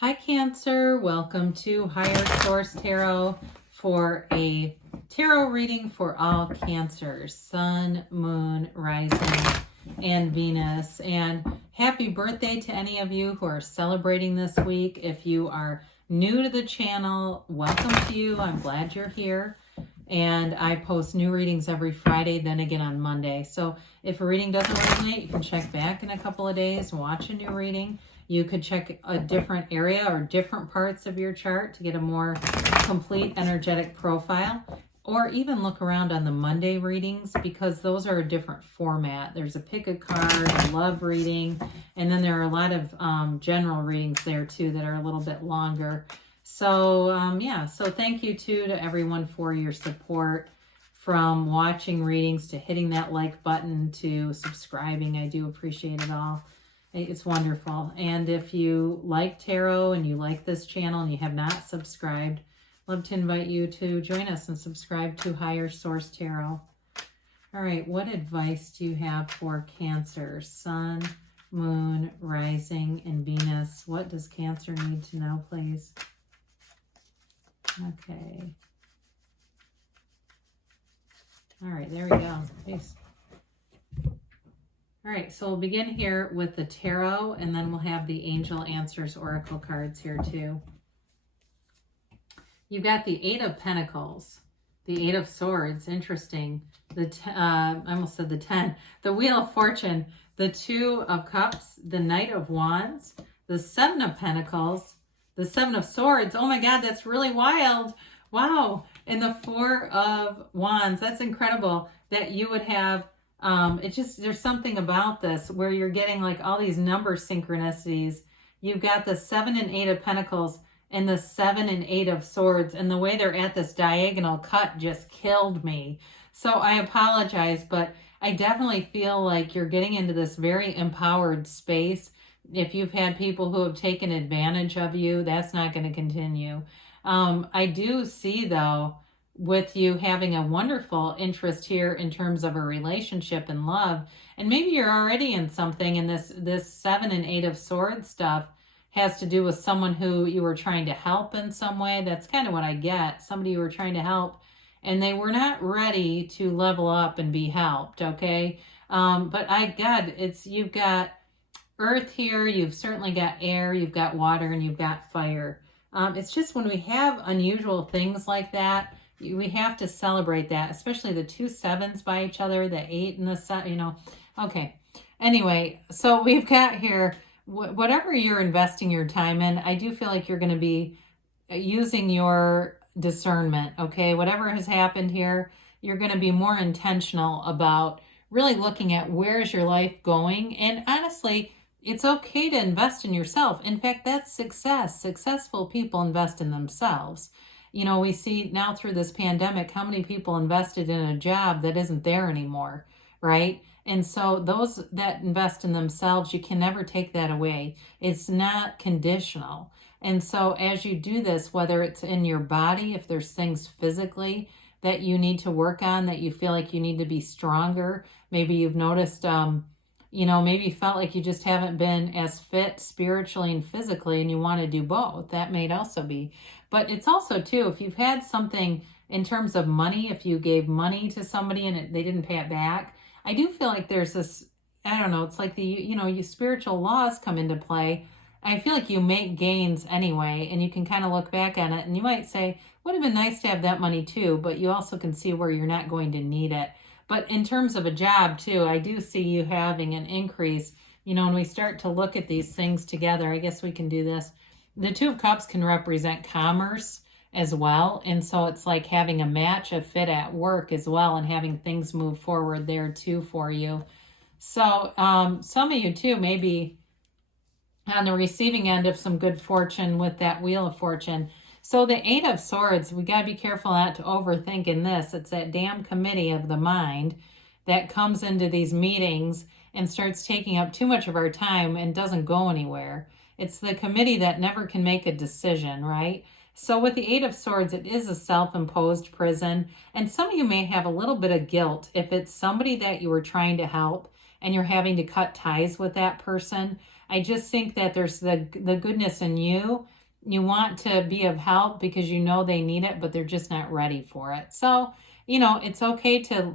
Hi Cancer, welcome to Higher Source Tarot for a tarot reading for all Cancers, Sun, Moon, Rising, and Venus. And happy birthday to any of you who are celebrating this week. If you are new to the channel, welcome to you. I'm glad you're here. And I post new readings every Friday, then again on Monday. So if a reading doesn't resonate, you can check back in a couple of days and watch a new reading. You could check a different area or different parts of your chart to get a more complete energetic profile, or even look around on the Monday readings because those are a different format. There's a pick a card, a love reading, and then there are a lot of general readings there too that are a little bit longer. So so thank you too to everyone for your support, from watching readings to hitting that like button to subscribing. I do appreciate it all. It's wonderful. And if you like tarot and you like this channel and you have not subscribed, I'd love to invite you to join us and subscribe to Higher Source Tarot. All right, what advice do you have for Cancer, Sun, Moon, Rising, and Venus? What does Cancer need to know, please? Okay. All right, there we go. Peace. All right, so we'll begin here with the tarot, and then we'll have the Angel Answers Oracle cards here too. You've got the Eight of Pentacles, the Eight of Swords, interesting. I almost said the 10. The Wheel of Fortune, the Two of Cups, the Knight of Wands, the Seven of Pentacles, the Seven of Swords. Oh my God, that's really wild. Wow. And the Four of Wands. That's incredible that you would have there's something about this where you're getting like all these number synchronicities. You've got the 7 and 8 of Pentacles and the 7 and 8 of Swords, and the way they're at this diagonal cut just killed me. So I apologize, but I definitely feel like you're getting into this very empowered space. If you've had people who have taken advantage of you, that's not going to continue. I do see, though, with you having a wonderful interest here in terms of a relationship and love, and maybe you're already in something, and this 7 and 8 of Swords stuff has to do with someone who you were trying to help in some way. That's kind of what I get. Somebody you were trying to help and they were not ready to level up and be helped. Okay. But you've got earth here, you've certainly got air, you've got water, and you've got fire. It's just when we have unusual things like that, we have to celebrate that, especially the 2 7s by each other, the 8 and the 7, Okay. Anyway, so we've got here, whatever you're investing your time in, I do feel like you're going to be using your discernment, okay? Whatever has happened here, you're going to be more intentional about really looking at where is your life going. And honestly, it's okay to invest in yourself. In fact, that's success. Successful people invest in themselves. We see now through this pandemic how many people invested in a job that isn't there anymore, right? And so those that invest in themselves, you can never take that away. It's not conditional. And so as you do this, whether it's in your body, if there's things physically that you need to work on, that you feel like you need to be stronger, maybe you've noticed, maybe you felt like you just haven't been as fit spiritually and physically, and you want to do both. That may also be. But it's also, too, if you've had something in terms of money, if you gave money to somebody and they didn't pay it back, I do feel like there's this, I don't know, it's like your spiritual laws come into play. I feel like you make gains anyway, and you can kind of look back on it, and you might say, would have been nice to have that money too, but you also can see where you're not going to need it. But in terms of a job too, I do see you having an increase. When we start to look at these things together, I guess we can do this. The 2 of Cups can represent commerce as well. And so it's like having a match, a fit at work as well, and having things move forward there too for you. So some of you too may be on the receiving end of some good fortune with that Wheel of Fortune. So the 8 of Swords, we got to be careful not to overthink in this. It's that damn committee of the mind that comes into these meetings and starts taking up too much of our time and doesn't go anywhere. It's the committee that never can make a decision, right? So with the 8 of Swords, it is a self-imposed prison. And some of you may have a little bit of guilt if it's somebody that you were trying to help and you're having to cut ties with that person. I just think that there's the goodness in you. You want to be of help because you know they need it, but they're just not ready for it. So, it's okay to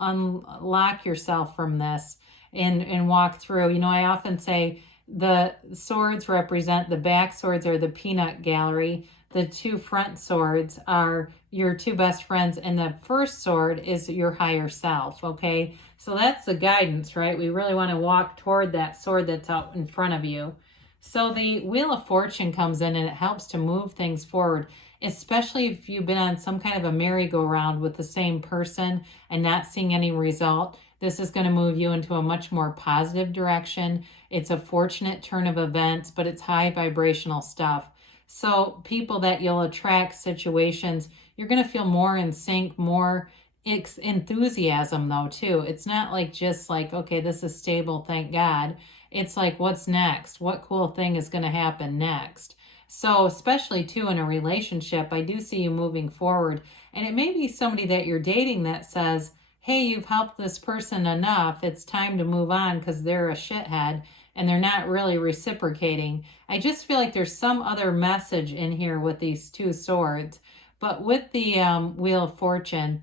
unlock yourself from this and walk through. I often say the swords represent, the back swords are the peanut gallery. The two front swords are your two best friends, and the first sword is your higher self, okay? So that's the guidance, right? We really want to walk toward that sword that's out in front of you. So the Wheel of Fortune comes in and it helps to move things forward, especially if you've been on some kind of a merry-go-round with the same person and not seeing any result. This is going to move you into a much more positive direction. It's a fortunate turn of events, but it's high vibrational stuff. So people that you'll attract, situations, you're going to feel more in sync, more enthusiasm though too. It's not like just like, okay, this is stable, thank God. It's like, what's next? What cool thing is going to happen next? So especially too in a relationship, I do see you moving forward. And it may be somebody that you're dating that says, hey, you've helped this person enough. It's time to move on because they're a shithead and they're not really reciprocating. I just feel like there's some other message in here with these two swords. But with the Wheel of Fortune,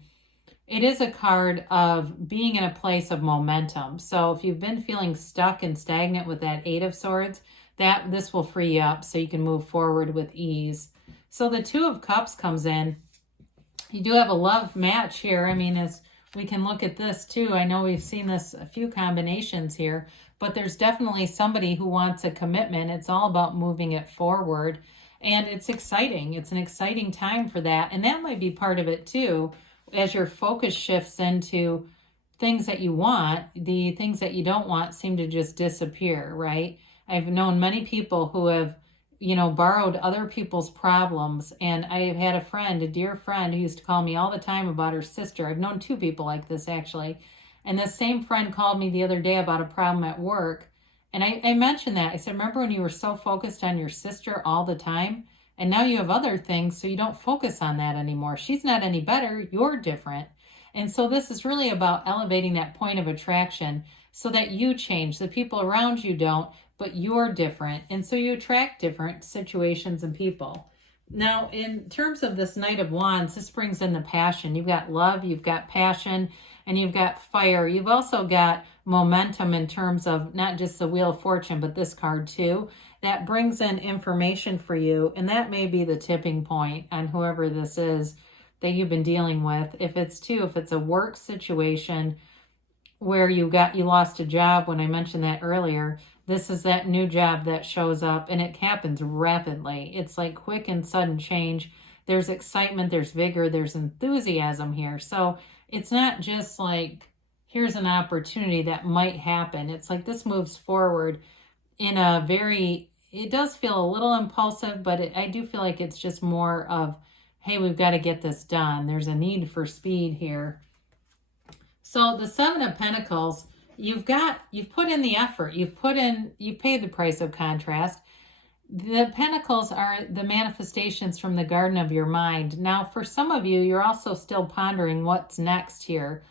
it is a card of being in a place of momentum. So if you've been feeling stuck and stagnant with that Eight of Swords, this will free you up so you can move forward with ease. So the Two of Cups comes in. You do have a love match here. I mean, as we can look at this too. I know we've seen this a few combinations here, but there's definitely somebody who wants a commitment. It's all about moving it forward. And it's exciting. It's an exciting time for that. And that might be part of it too. As your focus shifts into things that you want, the things that you don't want seem to just disappear, right? I've known many people who have, borrowed other people's problems. And I've had a friend, a dear friend, who used to call me all the time about her sister. I've known two people like this, actually. And this same friend called me the other day about a problem at work. And I mentioned that. I said, remember when you were so focused on your sister all the time? And now you have other things, so you don't focus on that anymore. She's not any better. You're different. And so this is really about elevating that point of attraction so that you change. The people around you don't, but you're different. And so you attract different situations and people. Now, in terms of this Knight of Wands, this brings in the passion. You've got love, you've got passion, and you've got fire. You've also got momentum in terms of not just the Wheel of Fortune, but this card too. That brings in information for you, and that may be the tipping point on whoever this is that you've been dealing with. If it's a work situation where you lost a job, when I mentioned that earlier, this is that new job that shows up, and it happens rapidly. It's like quick and sudden change. There's excitement, there's vigor, there's enthusiasm here. So it's not just like, here's an opportunity that might happen. It's like this moves forward in a it does feel a little impulsive, but I do feel like it's just more of, hey, we've got to get this done. There's a need for speed here. So the Seven of Pentacles, you've put in the effort. You paid the price of contrast. The Pentacles are the manifestations from the garden of your mind. Now, for some of you, you're also still pondering what's next here.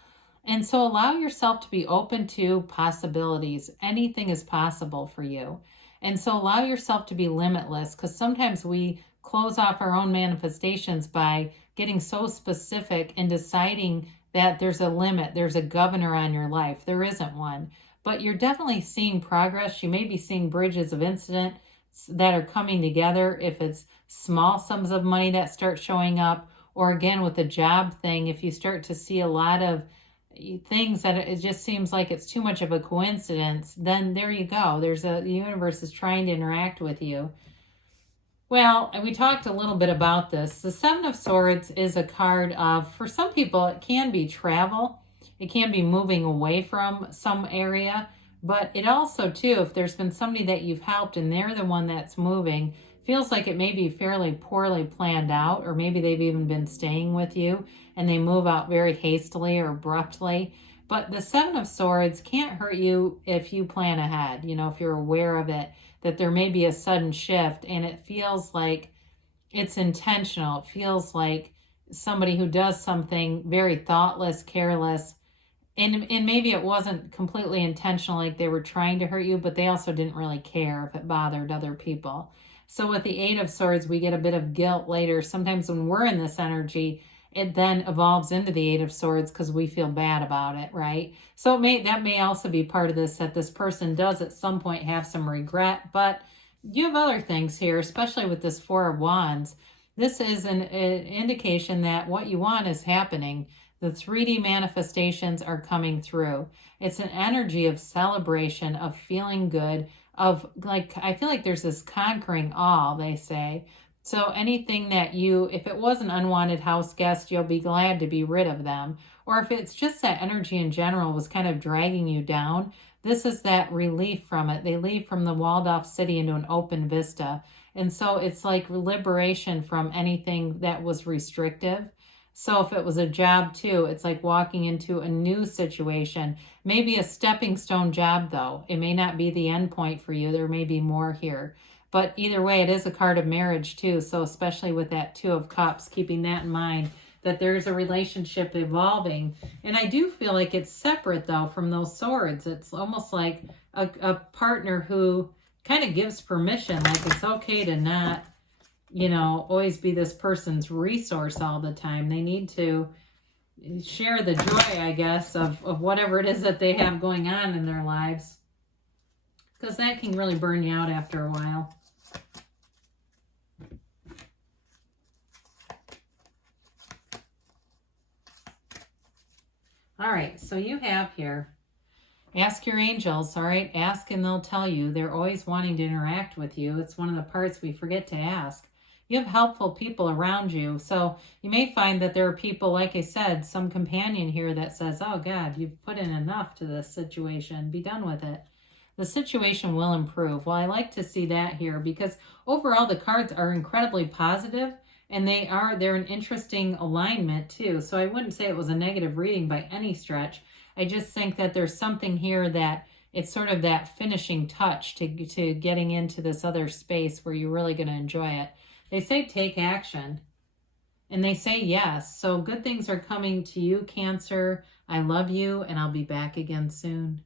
And so allow yourself to be open to possibilities. Anything is possible for you. And so allow yourself to be limitless, because sometimes we close off our own manifestations by getting so specific and deciding that there's a limit, there's a governor on your life. There isn't one. But you're definitely seeing progress. You may be seeing bridges of incident that are coming together. If it's small sums of money that start showing up, or again with the job thing, if you start to see a lot of things that it just seems like it's too much of a coincidence, then there you go. The universe is trying to interact with you. Well, we talked a little bit about this. The Seven of Swords is a card of, for some people, it can be travel. It can be moving away from some area. But it also, too, if there's been somebody that you've helped and they're the one that's moving, feels like it may be fairly poorly planned out, or maybe they've even been staying with you and they move out very hastily or abruptly. But the Seven of Swords can't hurt you if you plan ahead, if you're aware of it, that there may be a sudden shift and it feels like it's intentional. It feels like somebody who does something very thoughtless, careless, And maybe it wasn't completely intentional, like they were trying to hurt you, but they also didn't really care if it bothered other people. So with the Eight of Swords, we get a bit of guilt later. Sometimes when we're in this energy, it then evolves into the Eight of Swords because we feel bad about it, right? So that may also be part of this, that this person does at some point have some regret, but you have other things here, especially with this Four of Wands. This is an indication that what you want is happening. The 3D manifestations are coming through. It's an energy of celebration, of feeling good, of like, I feel like there's this conquering all, they say. So anything that if it was an unwanted house guest, you'll be glad to be rid of them. Or if it's just that energy in general was kind of dragging you down, this is that relief from it. They leave from the walled off city into an open vista. And so it's like liberation from anything that was restrictive. So if it was a job too, it's like walking into a new situation, maybe a stepping stone job though. It may not be the end point for you. There may be more here. But either way, it is a card of marriage too. So especially with that Two of Cups, keeping that in mind, that there's a relationship evolving. And I do feel like it's separate though from those swords. It's almost like a partner who kind of gives permission, like it's okay to not, always be this person's resource all the time. They need to share the joy, I guess, of whatever it is that they have going on in their lives. Because that can really burn you out after a while. All right, so you have here, ask your angels, all right? Ask and they'll tell you. They're always wanting to interact with you. It's one of the parts we forget to ask. You have helpful people around you. So you may find that there are people, like I said, some companion here that says, oh God, you've put in enough to this situation. Be done with it. The situation will improve. Well, I like to see that here because overall the cards are incredibly positive and they're an interesting alignment too. So I wouldn't say it was a negative reading by any stretch. I just think that there's something here that it's sort of that finishing touch to getting into this other space where you're really going to enjoy it. They say take action, and they say yes. So good things are coming to you, Cancer. I love you, and I'll be back again soon.